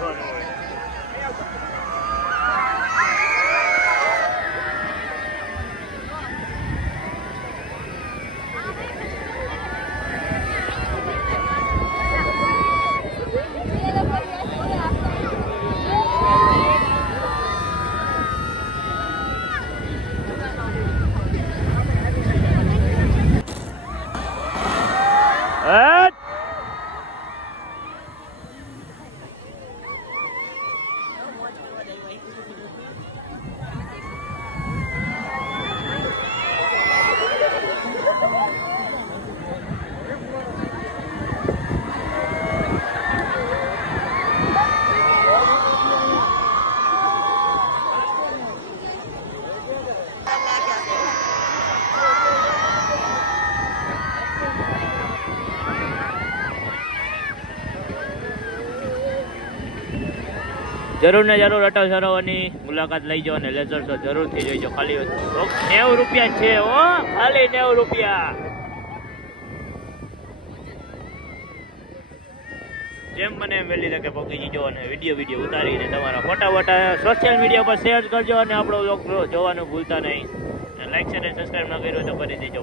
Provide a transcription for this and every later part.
કરવાનું હોય. જરૂર ને જરૂર અટલ સરોવરની મુલાકાત લઈ જાઓ અને લેઝર શો જરૂરથી જોઈજો. ખાલી 90 રૂપિયા છે હો, ખાલી 90 રૂપિયા. જેમ મને એમ વહેલી તકે પહોંચી જજો અને વિડીયો ઉતારીને તમારા ફોટા સોશિયલ મીડિયા પર શેર કરજો અને આપણો વ્લોગ જોવાનું ભૂલતા નહીં. લાઈક શેર અને સબસ્ક્રાઈબ ન કર્યો તો કરી દેજો.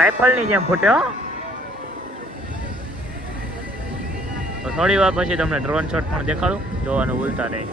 રાઇફલની જેમ ફૂટ્યો. થોડી વાર પછી તમને ડ્રોન શોટ પણ દેખાડું, જોવાનું ભૂલતા નહીં.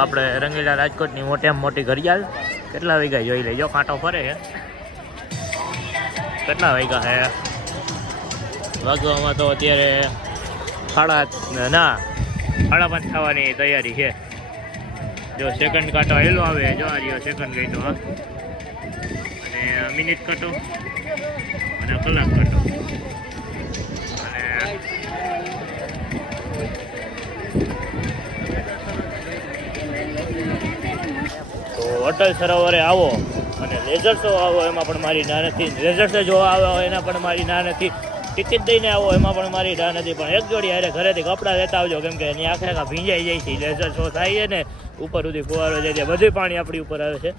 આપણે રંગીલા રાજકોટની મોટામાં મોટી ઘડિયાળ કેટલા વાગ્યા જોઈ લેજો. કાંટો ફરે છે. કેટલા વાગ્યા છે વાગવામાં? તો અત્યારે 5:30 થવાની તૈયારી છે. જો સેકન્ડ કાંટો હેલો આવે, જો આ રહ્યો સેકન્ડ ગઈ તો, અને મિનિટ કાંટો અને કલાક કાંટો. અને તો અટલ સરોવરે આવો અને લેઝર શો આવો એમાં પણ મારી ના નથી. લેઝર શો જોવા આવો એના પણ મારી ના નથી. ટિકિટ દઈને આવો એમાં પણ મારી ના નથી. પણ એક જોડી હારે ઘરેથી કપડાં લેતા આવજો, કેમ કે એની આખા ભીંજાઈ જાય છે. લેઝર શો થાય છે ને, ઉપર સુધી ફુવારો જાય છે, બધું પાણી આપણી ઉપર આવે છે.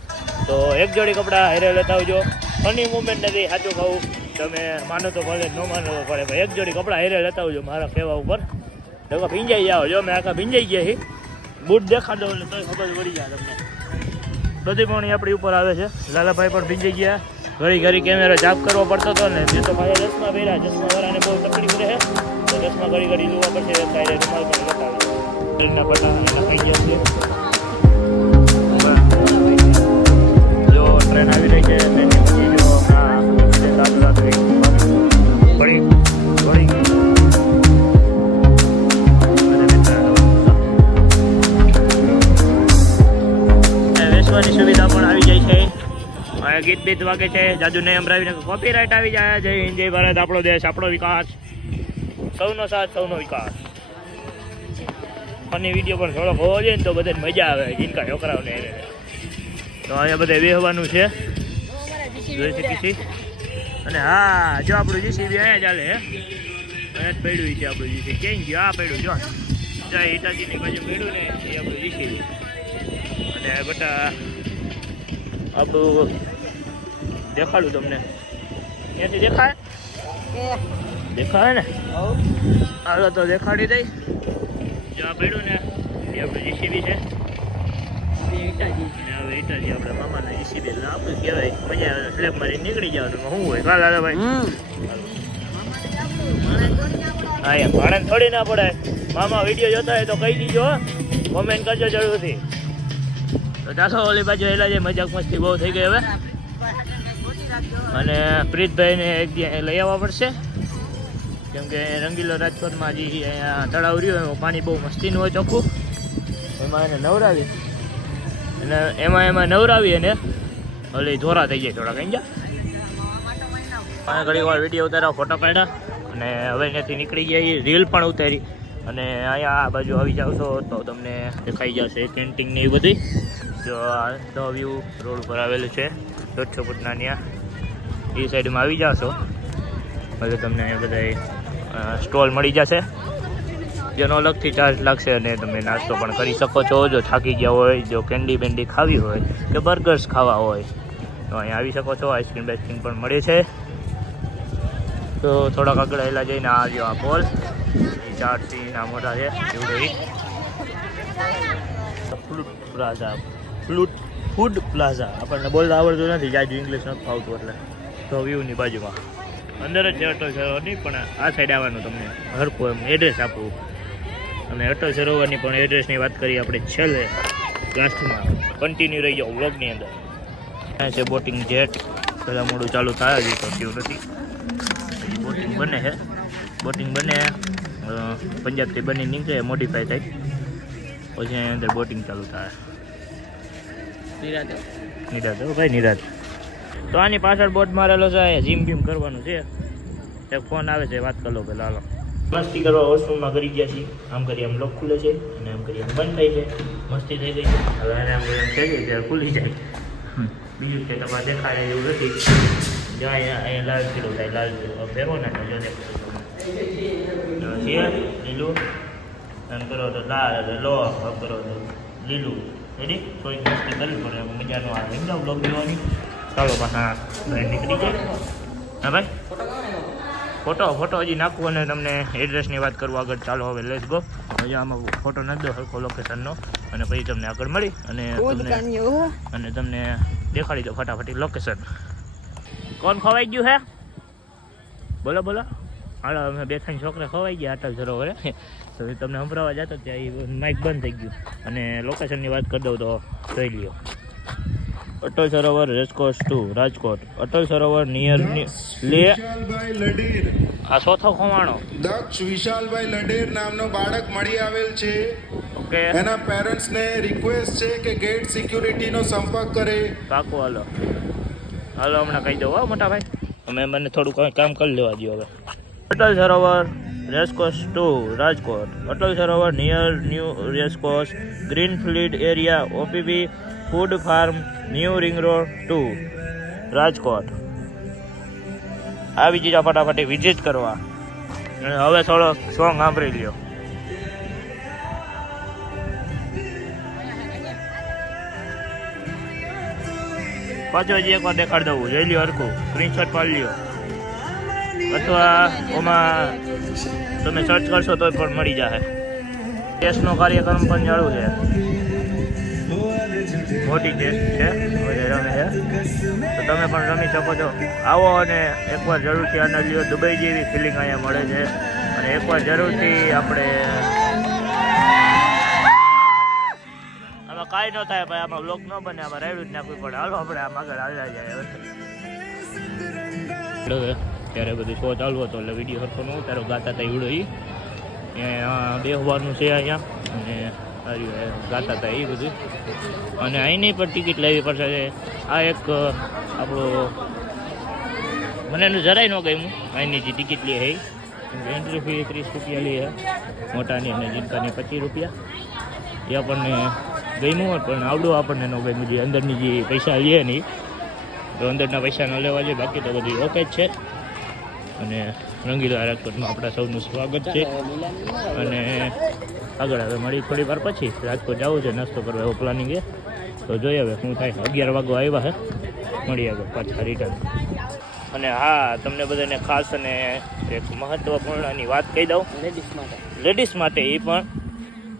તો એક જોડી કપડાં હારે લેતા આવજો. ફની મુમેન્ટ નથી, સાચું કહું, તમે માનો તો ભલે, ન માનો તો પડે, પણ એક જોડી કપડાં હારે લેતા આવજો મારા કહેવા ઉપર. તો ભીંજાઈ જાઓ. જો મેં આખા ભીંજાઈ ગયા છે. બૂટ દેખાડો એટલે તો ખબર પડી જાય તમને. બધી પાણી આપણી ઉપર આવે છે. લાલાભાઈ પણ ભીંજાઈ ગયા. ઘડી કેમેરો ચાપ કરવો પડતો હતો ને. મેં તો ભાઈ ચશ્મા પહેર્યા. ચશ્માવાળાને બહુ તકલીફ રહે તો ચશ્મા ઘડી જોવા પડશે. રૂમાલ પણ બતાવે પટા ખાઈ ગયા છે. જો ટ્રેન આવી રહી છે. ટ્રેનની પછી જો વેચવાની સુવિધા પણ આવી જાય છે. ગીત બીત વાગે છે. જાજુ નહીં સંભળાવીને કોપીરાઇટ આવી જાય. જય હિન્દ, જય ભારત, આપણો દેશ, આપણો વિકાસ, સૌનો સાથ, સૌનો વિકાસ. ફની વિડીયો પણ થોડોક હોવો જોઈએ ને તો બધાને મજા આવે. જીનકા છોકરાઓને તો અહીંયા બધે બેહવાનું છે, જોઈ શકીએ. અને હા, જો આપણું જીસીબી અહીંયા ચાલે હે. અહીંયા જ પડ્યું છે આપણું જીસીબી. ક્યાંય ગયું? આ પડ્યું જો. જય હિતાજીની બાજુ પડ્યું ને, એ આપણું જીસીબી. અને બટા આપણું દેખાડું તમને. ક્યાંથી દેખાય? દેખાય ને? હાલો તો દેખાડી દઈ. જો આ પડ્યું ને, એ આપણું જીસીબી છે. હવે ઇટાજી આપણા મામાના જીસીબી એટલે આપણું કહેવાય. મજા આવે સ્લેબ મારી નીકળી જવાનું. શું હોય કાલ દાદા ભાઈ? હા એમ ભાડે થોડી ના પડે. મામા વિડીયો જોતા હોય તો કહી દીજો, કોમેન્ટ કરજો જરૂરથી. તો ચાલો ઓલી બાજુ એલા જે મજાક મસ્તી બહુ થઈ ગઈ હવે. અને પ્રીતભાઈને એક દી લઈ આવવા પડશે, કેમ કે રંગીલો રાજકોટમાં જે અહીંયા તળાવ રહ્યું એમાં પાણી બહુ મસ્તીનું હોય ચોખ્ખું. એમાં એને નવરાવી અને એમાં નવરાવી અને ઓલી ધોરા થઈ જાય થોડા કઈ જા. ઘણી વાર વિડીયો ઉતાર્યા, ફોટો પાડ્યા અને હવે ત્યાંથી નીકળી ગયા, રીલ પણ ઉતારી. અને અહીંયા આ બાજુ આવી જાવ છો તો તમને દેખાઈ જશે કેન્ટીન ને એ બધી. જો આ ધ વ્યૂ રોડ ઉપર આવેલું છે 150 ફૂટના, ત્યાં એ સાઈડમાં આવી જાશો એટલે તમને અહીંયા બધા સ્ટોલ મળી જશે, જેનો અલગથી ચાર્જ લાગશે. અને તમે નાસ્તો પણ કરી શકો છો જો થાકી ગયા હોય, જો કેન્ડી બેન્ડી ખાવી હોય કે બર્ગર્સ ખાવા હોય તો અહીંયા આવી શકો છો. આઈસ્ક્રીમ બાઈસ્ક્રીમ પણ મળે છે. તો થોડાક આગળ આવેલા જઈને આ જો આ પોલ ચાર્જ ના મોટા છે એવડો. ફૂડ પ્લાઝા આપણને બોલતા આવડતું નથી, જાજુ ઇંગ્લિશ નથી ફાવતું, એટલે તો વ્યૂની બાજુમાં અંદર જ છે અટલ સરોવરની. પણ આ સાઈડ આવવાનું તમને હરખું એમ એડ્રેસ આપવું. અને અટલ સરોવરની પણ એડ્રેસની વાત કરીએ આપણે છેલ્લે લાસ્ટમાં. કન્ટિન્યુ રહી જાઓ વ્લોગની અંદર. ત્યાં છે બોટિંગ જેટ, પહેલાં મોડું ચાલુ થાય જ તો થયું નથી. બોટિંગ બને છે, બોટિંગ બને પંજાબથી બની નીકળે, મોડિફાઈ થાય પછી એની અંદર બોટિંગ ચાલુ થાય. નિરાતે ભાઈ નિરાતે. તો આની પાછળ બોટ મારેલો છે, જીમ બીમ કરવાનું છે. એક ફોન આવે છે, વાત કરી લો પેલા. હાલો મસ્તી કરવા વોશરૂમમાં કરી ગયા છીએ. આમ કરી આમ લોક ખુલે છે અને આમ કરી આમ બંધ થાય છે. મસ્તી થઈ ગઈ છે. હવે આમ કરી આમ થઈ ગઈ ત્યારે ખુલી જાય. બીજું છે તમારે દેખાડે એવું નથી. જો અહીંયા લાલ પીળું થાય, લાલ પીળું ફેરવો ને તો જો દેખાડે છે લીલું, આમ કરો તો લાલ, લો આમ કરો તો લીલું. રેડી? થોડીક મસ્તી કરવી પડે, મજાનો આવે એમ બ્લોગ જોવાની. ચાલો બસ હા નીકળી જાય. હા ભાઈ ફોટો હજી નાખવું અને તમને એડ્રેસની વાત કરું આગળ. ચાલો હવે લેટ્સ ગો. હજી આમાં ફોટો નાખી દો હરખો લોકેશનનો અને પછી તમને આગળ મળી અને તમને દેખાડી દો ફટાફટી લોકેશન. કોણ ખવાઈ ગયું હે? બોલો બોલો. હાલો અમે 2-3 છોકરા ખવાઈ ગયા અટલ સરોવરે. તો તમને સંભળાવા જતો ત્યાં માઇક બંધ થઈ ગયું. અને લોકેશનની વાત કરી દઉં તો જોઈ લ્યો. અટલ સરોવર રેસકોર્સ 2 રાજકોટ. અટલ સરોવર નિયર લે આ ચોથો ખવાણો. દક્ષ વિશાલભાઈ લડેર નામનો બાળક મળી આવેલ છે. ઓકે, એના પેરેન્ટ્સને રિક્વેસ્ટ છે કે ગેટ સિક્યુરિટીનો સંપર્ક કરે. પાકું. હાલો હમણાં કહી દઉં હો મોટા ભાઈ. અમે મને થોડું કંઈ કામ કરી લેવા દો હવે. Atal Sarovar racecourse 2 Rajkot. Atal Sarovar near new racecourse greenfield area OPV food farm new ring road 2 Rajkot. આવી જજો ફટાફટી વિઝિટ કરવા. અને હવે થોડો સોંગ સાંભળી લ્યો. પાછો હજી એકવાર દેખાડ દઉં, જોઈ લ્યો હરખું, સ્ક્રીનશોટ પાડી લ્યો. અથવા ઓમાં તમે સર્ચ કરશો તો પણ મળી જશે. ટેસ્ટનો કાર્યક્રમ પણ ચાલુ છે, મોટી ટેસ્ટ છે રમે છે, તો તમે પણ રમી શકો છો. આવો અને એકવાર જરૂરથી આનંદ લ્યો. દુબઈ જેવી ફિલિંગ અહીંયા મળે છે. અને એકવાર જરૂરથી આપણે આમાં કાંઈ ન થાય ભાઈ, આમાં બ્લોગ ન બને, આમાં રાયડું જ નાખવું પડે. હાલો આપણે આમ આગળ આવી જાય. હવે ત્યારે બધું શો ચાલુ હતો એટલે વિડીયો સરખો ન ઉતારો. ગાતા હતા ઈવડો અહીંયા બેહવાનું છે અહીંયા, અને ગાતા હતા એ બધું. અને અહીંની પણ ટિકિટ લેવી પડશે. આ એક આપણું મને એનું જરાય ન ગયું. અહીંની જે ટિકિટ લે છે એન્ટ્રી ફી 30 રૂપિયા લે છે મોટાની, અને જીનકાની 25 રૂપિયા. એ આપણને ગમ્યું હોત પણ આવડું આપણને ન ગમ્યું. જે અંદરની જે પૈસા લે નહીં તો અંદરના પૈસા ન લેવા જોઈએ, બાકી તો બધું ઓકે જ છે. અને રંગીલા રાજકોટમાં આપણા સૌનું સ્વાગત છે. અને આગળ હવે મળી થોડી વાર પછી. રાજકોટ જવું છે નાસ્તો કરવા એવો પ્લાનિંગ છે, તો જોઈએ હવે શું થાય. 11 વાગવા આવ્યા છે, મળી આગળ પાછા રિટર્ન. અને હા, તમને બધાને ખાસ અને એક મહત્વપૂર્ણની વાત કહી દઉં લેડીઝ માટે. એ પણ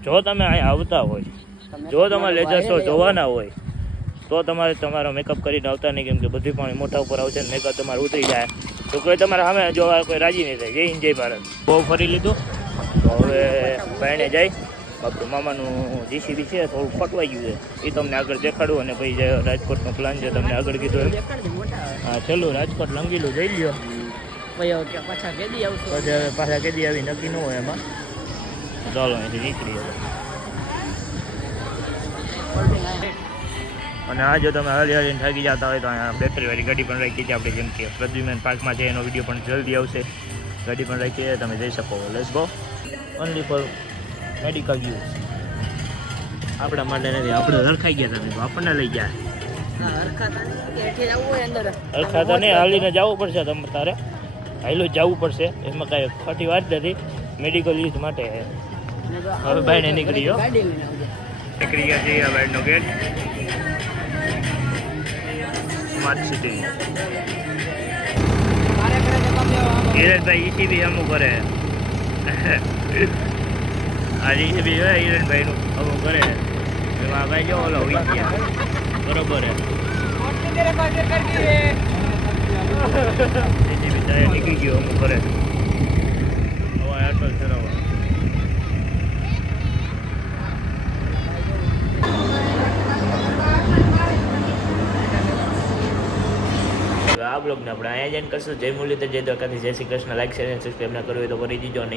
જો તમે અહીંયા આવતા હોય, જો તમારે લેઝર શો જોવાના હોય તો તમારે તમારો મેકઅપ કરીને આવતા નહીં, કેમ કે બધી પણ મોટા ઉપર આવશે ને મેકઅપ તમારે ઉતરી જાય. તો કોઈ તમારા સામે જો કોઈ રાજી નહીં થાય. જય હિન્દ જય ભારત. બહુ ફરી લીધું તો હવે ભાઈને જાય. બાપુ મામાનું જીસીબી છે થોડું ફટવાઈ ગયું છે એ તમને આગળ દેખાડું અને પછી જે રાજકોટનો પ્લાન છે તમને આગળ કીધું એમ. હા ચલો રાજકોટ લંગીલું જઈ લ્યો પછી પાછા કેદી આવી નક્કી ન હોય એમાં. ચાલો અહીંથી નીકળીએ. અને આ જો તમે હાલી હાલીને થાકી જતા હોય તો અહીંયા બેટરીવાળી ગાડી પણ રાખી છે આપણે, જેમ કે પ્રદ્યુમન પાર્કમાં છે એનો વિડીયો પણ જલ્દી આવશે. ગાડી પણ રાખી છે, તમે જઈ શકો. Let's go. Only for medical use. આપણા માટે નથી, આપણે રખાઈ ગયા તમે તો આપણને લઈ ગયા. હરખાતા નહીં, હાલીને જવું પડશે તારે. હાઈલો જવું પડશે, એમાં કાંઈ ખોટી વાત નથી. મેડિકલ યુઝ માટે. હવે ભાઈને નીકળી ગયો. નીકળી ગયા છે આ બાઈડનો gate. Smart city. Hirenbhai ECB અમુક કરે. આ ઈસીબી હોય હિરેનભાઈનું અમુક કરે. એમાં ભાઈ જો ઓલો હોય ગયા બરોબર હે. ઈસીબી ચાય નીકળી ગયો અમુક કરે. હવે અટલ સરોવર. આ બ્લોગને આપણે અહીંયા જ એન્ડ કરશું. જય મુરલીધર, જય દ્વારકાધીશ, જય શ્રી કૃષ્ણ. લાઈક શેર અને સબસ્ક્રાઈબ ના કરવું હોય તો કરી દીજો.